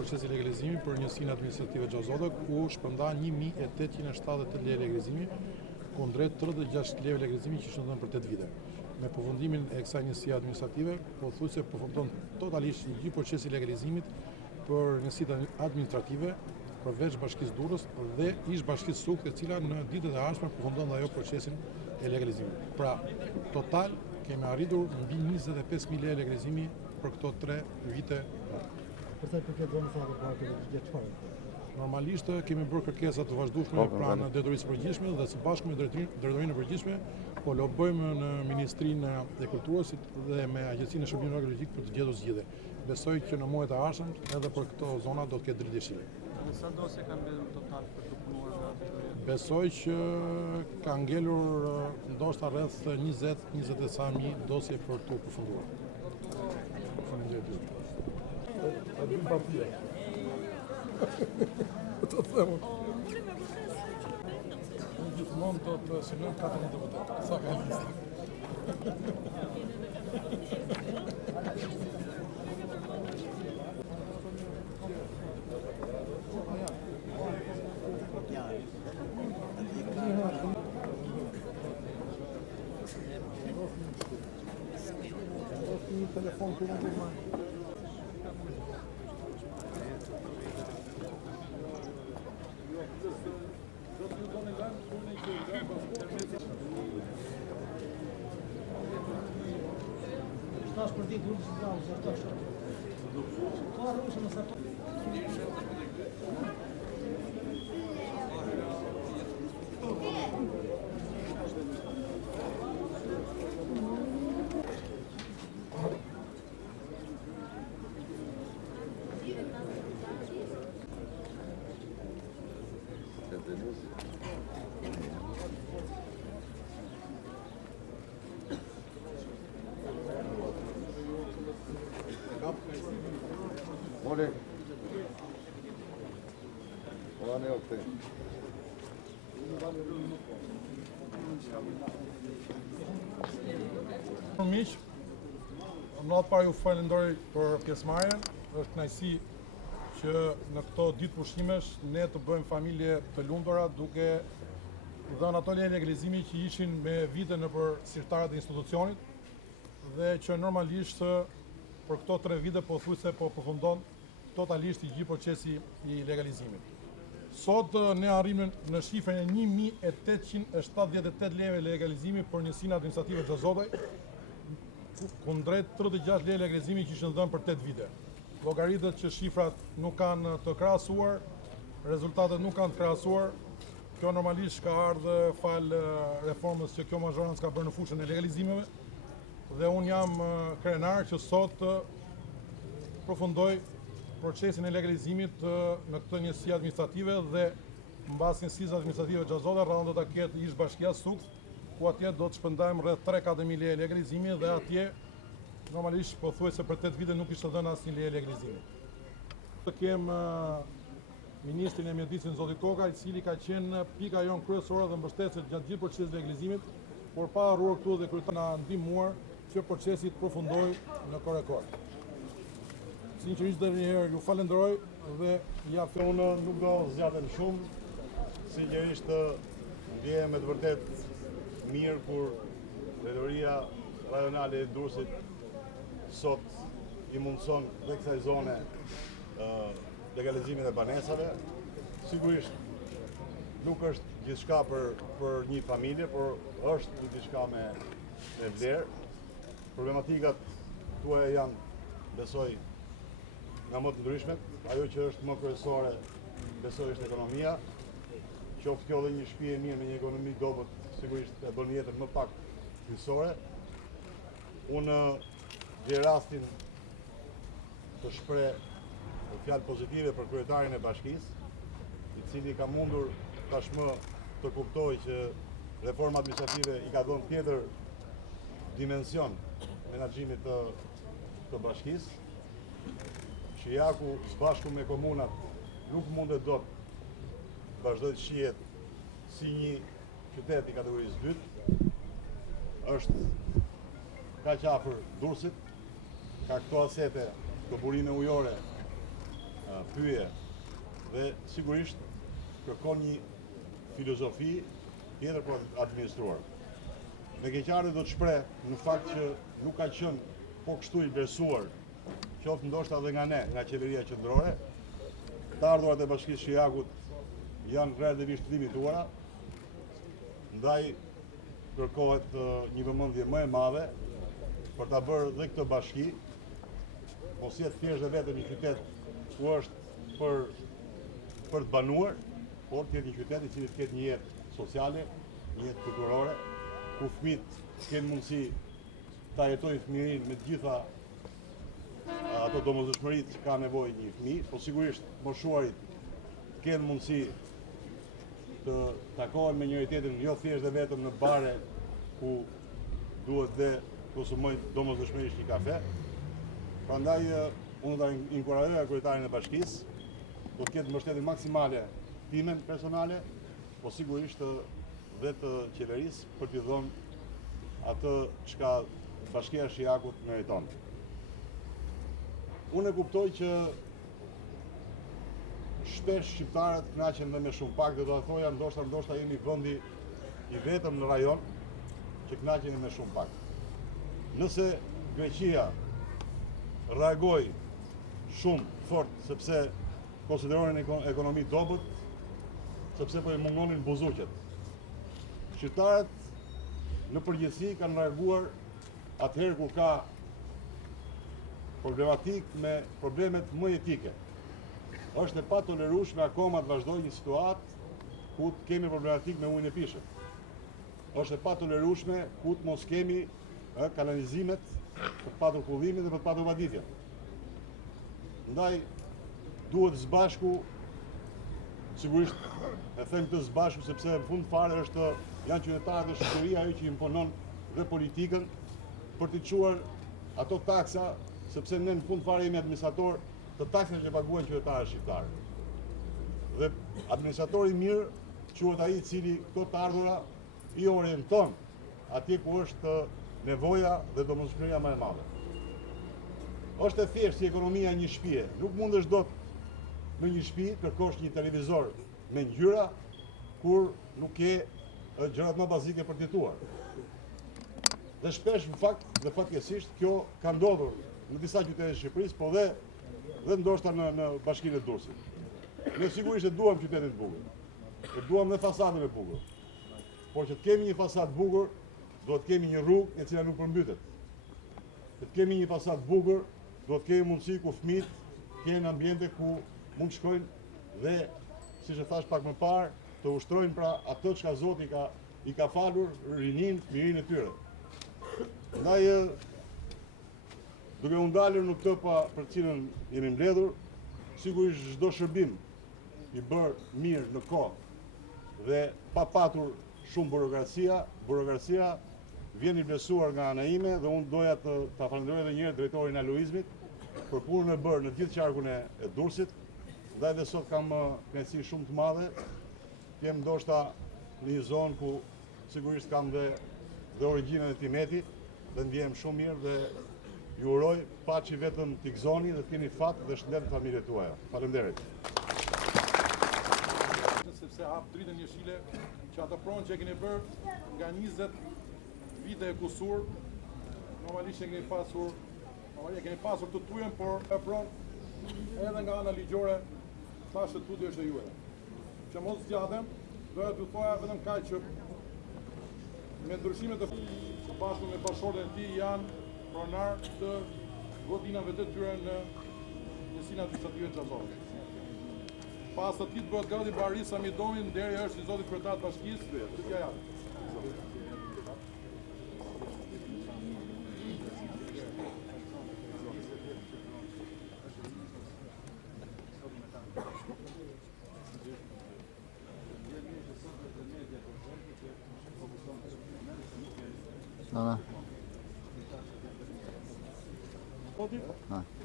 procesi legalizimi për njësinë administrative Gjozode, ku shpërnda 1.878 lekë legalizimi, kundrejt 36 lekë legalizimi që shëndon për 8 vite. Me përfundimin e kësaj njësie administrative, pothuajse përfundon totalisht gjithë procesi legalizimit për njësitë administrative, përveç Bashkisë Durrës dhe ish Bashkisë Sukët, e cila në ditët e ardhshme përfundon dhe ajo procesin e legalizimit. Pra, total kemi arritur mbi 25.000 lekë legalizimi për këto 3 vite. Përsa i përket zonës së akullturit, çfarë? Normalisht kemi bërë kërkesa të vazhdueshme pranë drejtorisë së përgjithshme dhe së bashku me drejtorinë e përgjithshme, po lobojmë në Ministrinë e Kulturës dhe me Agjencinë e Shërbimit Arkeologjik për të gjetur zgjidhje. Besoj që në muajt e ardhshëm edhe për këto zona do të ketë drejtësi. Sa dosje kanë mbetur total për të punuar në atë? Besoj që ka ngelur ndoshta rreth 20-25.000 dosje për të përfunduar. Faleminderit. A dim partia. Të them. Unë gjithmonë do të synoj 4 deputet. Sa ka lista. Telefon këtu në burma. Shtash për ditë unë s'ka shtash. Ka rrugë në sa. Mole. Ola ne okte. Miq, në parë ju falenderoj për pjesëmarrjen. Është kënaqësi që në këto ditë pushimesh ne të bëjmë familje të lumtura duke dhënë ato lekë legalizimi që ishin me vite nëpër sirtarët e institucionit dhe që normalisht për këto 3 vite pothuajse po përfundon totalisht i gjithë procesi i legalizimit. Sot ne arrimën në shifrën e 1.878 lekë legalizimi për njësinë administrative Gjozodaj, kundrejt 36 lekë legalizimi që ishin dhënë për 8 vite. Llogaritet që shifrat nuk kanë të krahasuar, rezultatet nuk kanë të krahasuar. Kjo normalisht ka ardhur fal reformës që kjo mazhorancë ka bërë në fushën e legalizimeve dhe unë jam krenar që sot përfundoj procesin e legalizimit në këtë njësi administrative dhe mbas njësisë administrative Gjozode rrallë do ta ketë ish Bashkia Sukët, ku atje do të shpëndajmë rreth 3-4.000 lekë legalizimi dhe atje normalisht pothuajse për 8 vite nuk ishte dhënë asnjë lekë legalizimi. Të kem Ministrin e Mjedisit zoti Toka, i cili ka qenë pika jon kryesore dhe mbështetëse gjatë gjithë procesit legalizimit, por pa harruar këtu dhe kryetar na ndihmuar që procesi të përfundojë në kohë rekord. Sinqerisht edhe një herë ju falenderoj dhe ja unë nuk do zgjatem shumë, sinqerisht ndjehem me të vërtet mirë kur drejtoria rajonale e Durrësit sot i mundson dhe kësaj zone legalizimin e banesave. Sigurisht nuk është gjithçka për një familje, por është diçka me vlerë. Problematikat tuaja janë, besoj, nga më të ndryshmet. Ajo që është më kryesore, besoj, është ekonomia. Qoftë kjo dhe një shtëpi e mirë me një ekonomi dobët, sigurisht e bën jetën më pak kryesore. Unë gjej rastin të shpreh fjalë pozitive për kryetarin e bashkisë, i cili ka mundur tashmë të kuptojë që reforma administrative i ka dhënë tjetër dimension menaxhimit të bashkisë. Shijaku së bashku me komunat nuk mundet dot vazhdoj të shihet si një qytet i kategorisë 2. Është kaq afër Durrësit, ka këto asete të burime ujore pyetje dhe sigurisht kërkon një filozofi tjetër për administruar. Me keqardhje do të shpreh në fakt që nuk ka qenë po kështu i besuar, qoftë ndoshta edhe nga ne, nga qeveria qendrore. Të ardhurat e Bashkisë Shijakut janë relativisht limituara, ndaj kërkohet një vëmendje më e madhe për ta bërë dhe këtë bashki, mos jetë thjesht dhe vetëm një qytet ku është për të banuar, por të jetë një qytet i cili të ketë një jetë sociale, një jetë kulturore, ku fëmijët kenë mundësi ta jetojnë fëmijërinë me të gjitha ato domosdoshmëritë që ka nevojë një fëmijë, po sigurisht moshuarit kenë mundësi të takohen me njëri tjetrin, jo thjesht dhe vetëm në bare ku duhet dhe konsumojnë domosdoshmërisht një kafe. Prandaj unë do ta inkurajoj kryetarin e bashkisë, do të ketë mbështetje maksimale time personale, po sigurisht dhe të qeverisë për t'i dhënë atë çka Bashkia e Shijakut meriton. Unë e kuptoj që shpesh shqiptarët kënaqen dhe me shumë pak, dhe do të thoja ndoshta jemi vendi i vetëm në rajon që kënaqen me shumë pak. Nëse Greqia reagoi shumë fort sepse konsideronin ekonomi dobët, sepse po i mungonin buzuqet. Shqiptarët në përgjithësi kanë reaguar atëherë kur ka problematik me problemet më etike. Është e patolerueshme akoma të vazhdojë një situatë ku të kemi problematik me ujin e pishëm. Është e patolerueshme ku të mos kemi kanalizimet për të patur kullimin dhe për të patur vaditjen. Ndaj duhet zbashku, sigurisht e them këtë zbashku sepse në fund fare janë qytetarët dhe shoqëria ajo që imponon dhe politikën për të çuar ato taksa, sepse ne në fund fare jemi administrator të taksave që paguajnë qytetarët shqiptarë. Dhe administratori mirë quhet ai i cili këto të ardhura i orienton atje ku është nevoja dhe domosdoshmëria më e madhe. Është e thjeshtë si ekonomia e një shtëpie. Nuk mundesh dot në një shtëpi kërkosh një televizor me ngjyra kur nuk ke gjërat më bazike për të jetuar. Dhe shpesh në fakt dhe fatkeqësisht kjo ka ndodhur në disa qytete të Shqipërisë, po dhe ndoshta në Bashkinë e Durrësit. Ne sigurisht e duam qytetin e bukur. E duam dhe fasadën e bukur. Por që të kemi një fasadë bukur, do të kemi një rrugë e cila nuk përmbytet. Të kemi një fasadë bukur, do të kemi mundësi ku fëmijët kenë ambiente ku mund të shkojnë dhe, siç e thash pak më parë, të ushtrojnë pra atë çka Zoti i ka falur rinin, fëmijërinë e tyre. Ndaj duke u ndalur në këtë për cilën jemi mbledhur, sigurisht çdo shërbim i bërë mirë në kohë dhe pa patur shumë burokracia vjen i vlerësuar nga ana ime dhe unë doja ta falenderoj edhe një herë drejtorin e Luizmit për punën e bërë në gjithë qarkun e Durrësit. Ndaj dhe sot kam kënaqësi shumë të madhe të jem ndoshta në një zonë ku sigurisht kam dhe origjinën e Timetit dhe ndjehem shumë mirë dhe ju uroj paçi vetëm t'i gëzoni dhe t'keni fat dhe shëndet të familjet tuaja. Faleminderit. Sepse hap dritën jeshile që ato pronë që e keni bërë nga 20 vite e kusur, normalisht e keni pasur të tujen, por e pronë edhe nga ana ligjore thashë të tutje është e juaj. Që mos zgjatem, doja t'ju thoja vetëm kaq që me ndryshimet e së bashku me bashkëshorten e tij janë pronar të godinave të tyre në njësinë administrative xhallore. Pas të tij bëhet gati Barisa Midomi, deri është i zotit kryetar të bashkisë, t'ja japë.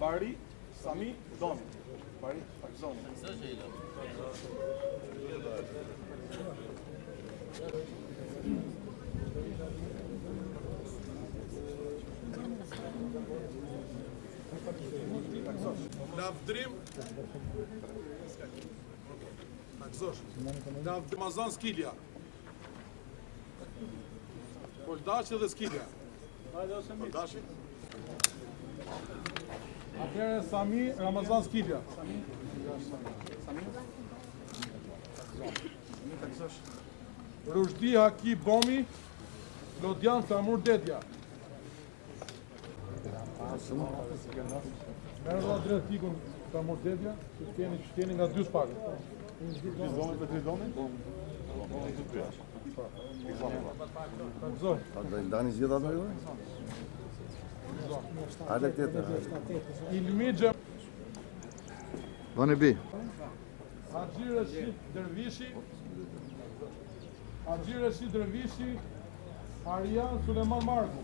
Bari Sami Domi. Bari Domi. Lavdrim gëzosh. Ramazan Skilja. Poldashi dhe Skilja. Poldashi? Atëherë Sami, Ramazan Skilja. Rushdi Haki Bomi, Lodian Flamur Dedja. Merë dhe drejt tikun Flamur Dedja, që t'jeni nga 2 spakë. 3 zoni për 3 zoni? Zonë. A do i ndani zgjidha ato jo? Hajde tjetër. Ilmi Gjem, Vani bi. Haxhi Rashid Dervishi, Haxhi Rashid Dervishi, Arian Suleman Marku.